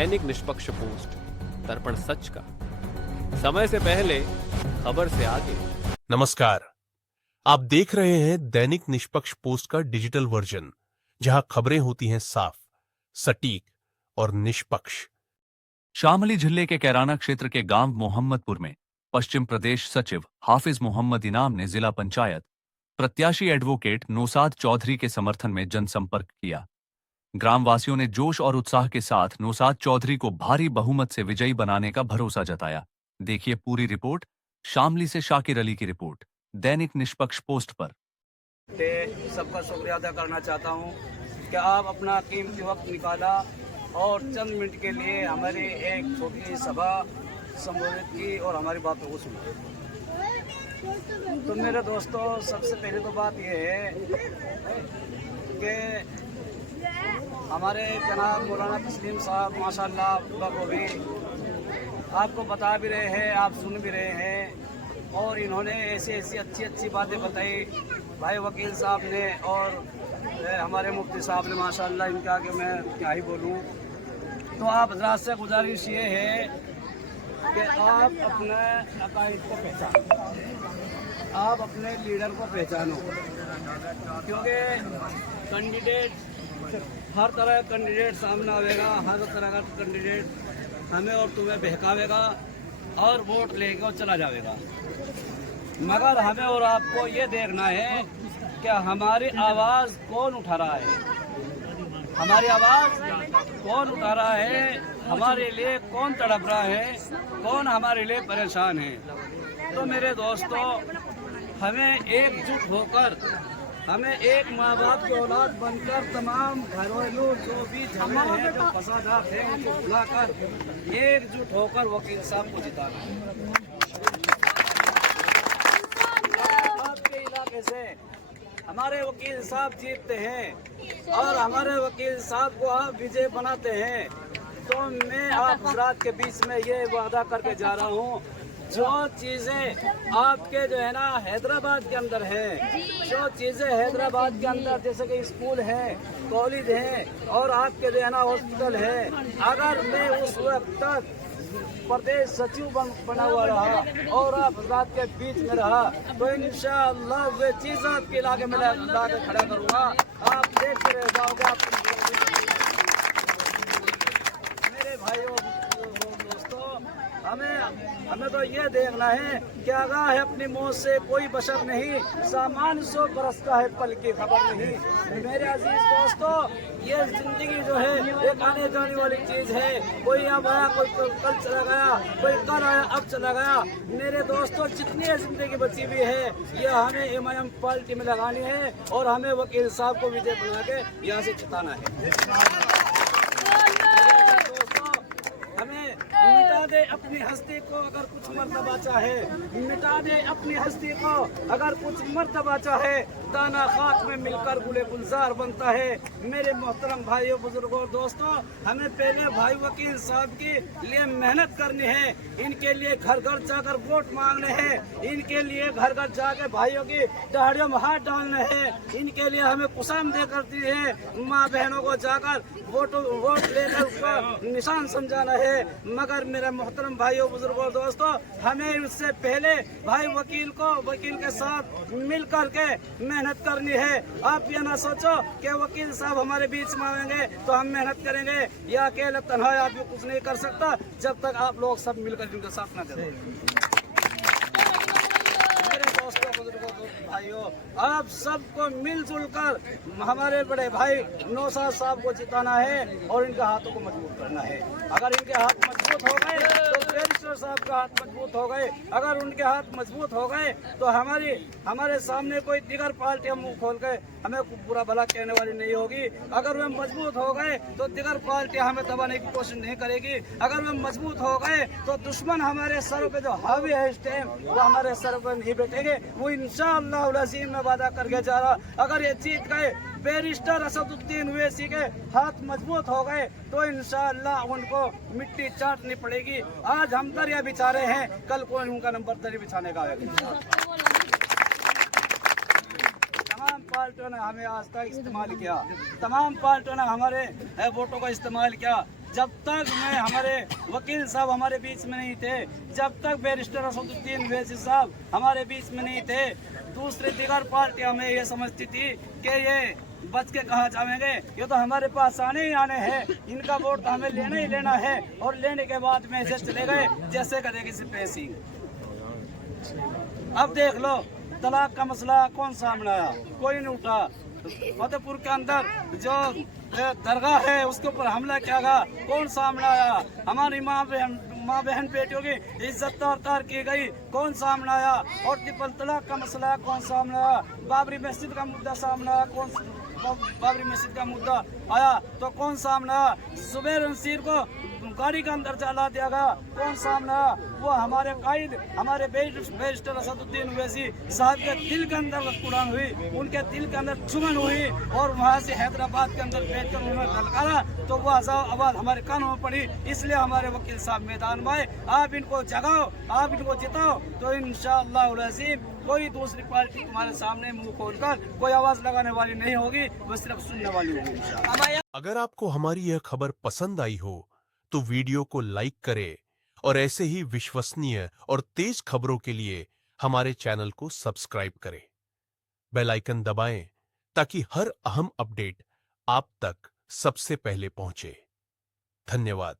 दैनिक निष्पक्ष पोस्ट, दर्पण सच का, समय से पहले, खबर से आगे। नमस्कार, आप देख रहे हैं दैनिक निष्पक्ष पोस्ट का डिजिटल वर्जन, जहां खबरें होती हैं साफ, सटीक और निष्पक्ष। शामली जिले के कैराना क्षेत्र के गांव मोहम्मदपुर में पश्चिम प्रदेश सचिव हाफिज मोहम्मद इनाम ने जिला पंचायत प्रत्याशी एडवोकेट नौसाद चौधरी के समर्थन में जनसंपर्क किया। ग्रामवासियों ने जोश और उत्साह के साथ नौसाद चौधरी को भारी बहुमत से विजयी बनाने का भरोसा जताया। देखिए पूरी रिपोर्ट, शामली से शाकिर अली की रिपोर्ट, दैनिक निष्पक्ष पोस्ट पर। सबका शुक्रिया अदा करना चाहता हूं कि आप अपना कीमती वक्त निकाला और चंद मिनट के लिए हमारी एक छोटी सभा संबोधित की और हमारी बातों को सुना। तो मेरे दोस्तों, सबसे पहले तो बात यह है कि हमारे जनाब मौलाना तस्लीम साहब माशाअल्लाह बखूबी आपको बता भी रहे हैं, आप सुन भी रहे हैं, और इन्होंने ऐसी ऐसी अच्छी बातें बताई भाई वकील साहब ने और हमारे मुफ्ती साहब ने। माशाअल्लाह इनके आगे मैं क्या ही बोलूं। तो आप हज़रात से गुजारिश ये है कि आप अपने अकायद को पहचानो, आप अपने लीडर को पहचानो, क्योंकि कैंडिडेट हर तरह का कैंडिडेट सामने आवेगा, हर तरह का कैंडिडेट हमें और तुम्हें बहकावेगा और वोट लेके और चला जाएगा। मगर हमें और आपको ये देखना है कि हमारी आवाज़ कौन उठा रहा है, हमारी आवाज़ कौन उठा रहा है, हमारे लिए कौन तड़प रहा है, कौन हमारे लिए परेशान है। तो मेरे दोस्तों, हमें एकजुट होकर, हमें एक माँ बाप की औलाद बनकर तमाम घरेलू जो भी झगड़े हैं, जो फसादात हैं, उनको भुलाकर एकजुट होकर वकील साहब को जिताना है। आपके इलाके से हमारे वकील साहब जीतते हैं और हमारे वकील साहब को आप विजय बनाते हैं, तो मैं आप हज़रात के बीच में ये वादा करके जा रहा हूँ, जो चीज़ें आपके जो है ना हैदराबाद के अंदर है, जो चीज़ें हैदराबाद के अंदर जैसे कि स्कूल है, कॉलेज है और आपके जो है ना हॉस्पिटल है, अगर मैं उस वक्त तक प्रदेश सचिव बना हुआ रहा और आप हज़रात के बीच में रहा, तो इंशाअल्लाह वे चीज़ आपके इलाके में ला के खड़ा करूँगा। आप देखते रह जाओगे। मेरे भाइयों दोस्तों, हमें तो ये देखना है कि आगाह है अपनी मौत से कोई बशर नहीं, सामान 100 बरस का है पल की खबर नहीं। मेरे अजीज दोस्तों, ये जिंदगी जो है एक आने जाने वाली चीज़ है। कोई अब आया, कोई कल चला गया, कोई कल आया अब चला गया। मेरे दोस्तों, जितनी जिंदगी बची हुई है ये हमें एमआईएम पार्टी में लगानी है और हमें वकील साहब को विजय बना के यहाँ से जिताना है। मिटा दे अपनी हस्ती को अगर कुछ मर्तबा चाहे, मिटा दे अपनी हस्ती को अगर कुछ मर्तबा चाहे, दाना खाक में मिलकर गुले गुलजार बनता है। मेरे मोहतरम भाइयों, बुजुर्गों, दोस्तों, हमें पहले भाई वकील साहब के लिए मेहनत करनी है, इनके लिए घर घर जाकर वोट मांगने हैं, इनके लिए घर घर जाकर भाइयों की दहाड़ियों में हाथ डालने हैं, इनके लिए हमें कुसाम दे करती है, माँ बहनों को जाकर वोट लेकर उसका निशान समझाना है। मगर मेरे मोहतरम भाइयों, बुजुर्गों, दोस्तों, हमें उससे पहले भाई वकील के साथ मिल कर के मेहनत करनी है। आप ये ना सोचो कि वकील साहब हमारे बीच में आएंगे तो हम मेहनत करेंगे, या अकेले तन्हाई आदमी कुछ नहीं कर सकता जब तक आप लोग सब मिलकर इनके साथ ना करें। भाइयों, आप सबको मिलजुल कर हमारे बड़े भाई नौसाद साहब को जिताना है और इनके हाथों को मजबूत करना है। अगर इनके हाथ मजबूत हो गए तो बैरिस्टर साहब का हाथ मजबूत हो गए, अगर उनके हाथ मजबूत हो गए तो हमारे सामने कोई दिगर पार्टियां मुंह खोल के हमें बुरा भला कहने वाली नहीं होगी। अगर वे मजबूत हो गए तो दिगर पार्टियां हमें दबाने की कोशिश नहीं करेगी। अगर वे मजबूत हो गए तो दुश्मन हमारे सरों पे जो हावी है इस टाइम, वो हमारे सरों पर नहीं बैठेंगे। वो इंशाअल्लाह अज़ीम में वादा करके जा रहा, अगर ये जीत गए, बैरिस्टर असदुद्दीन ओवैसी के हाथ मजबूत हो गए तो इंशाअल्लाह उनको मिट्टी चाटनी पड़ेगी। आज हम दरिया बिछा रहे हैं, कल कोई उनका नंबर दरिया बिछाने का आएगा। तमाम पार्टियों ने हमें आज तक इस्तेमाल किया, तमाम पार्टियों ने हमारे वोटों का इस्तेमाल किया। जब तक हमारे वकील साहब हमारे बीच में नहीं थे, जब तक बैरिस्टर असदुद्दीन ओवैसी साहब हमारे बीच में नहीं थे, दूसरी दीगर पार्टी हमें ये समझती थी कि ये बच के कहाँ जाएंगे, ये तो हमारे पास आने ही आने हैं, इनका वोट तो हमें लेना ही लेना है, और लेने के बाद में ऐसे चले गए जैसे करेगी सिर्फ सिंह। अब देख लो, तलाक का मसला कौन सामने आया, कोई नहीं उठा। फतेहपुर के अंदर जो दरगाह है उसके ऊपर हमला किया गया, कौन सामने आया? हमारी माँ बहन बेटियों की इज्जत तार की गई, कौन सामने आया? और ट्रिपल तलाक का मसला कौन सामने आया? बाबरी मस्जिद का मुद्दा सामने आया, कौन बाबरी मस्जिद का मुद्दा आया तो कौन सामने आया? जुबैर नसीर को गाड़ी के अंदर चला दिया गया, कौन सामने आया? वो हमारे कायद, हमारे बैरिस्टर असदुद्दीन ओवैसी साहब के दिल के अंदर कुरान हुई, उनके दिल के अंदर चुमन हुई, और वहाँ से हैदराबाद के अंदर बैठकर उन्होंने ललकारा तो वो आवाज हमारे कानों में पड़ी। इसलिए हमारे वकील साहब मैदान में आए, आप इनको जगाओ, आप इनको जिताओ, तो इंशाअल्लाह अज़ीम कोई दूसरी पार्टी तुम्हारे सामने मुंह खोलकर कोई आवाज लगाने वाली नहीं होगी, वो सिर्फ सुनने वाली होगी इंशाअल्लाह। अगर आपको हमारी यह खबर पसंद आई हो तो वीडियो को लाइक करें और ऐसे ही विश्वसनीय और तेज खबरों के लिए हमारे चैनल को सब्सक्राइब करें। बेल आइकन दबाएं ताकि हर अहम अपडेट आप तक सबसे पहले पहुंचे। धन्यवाद।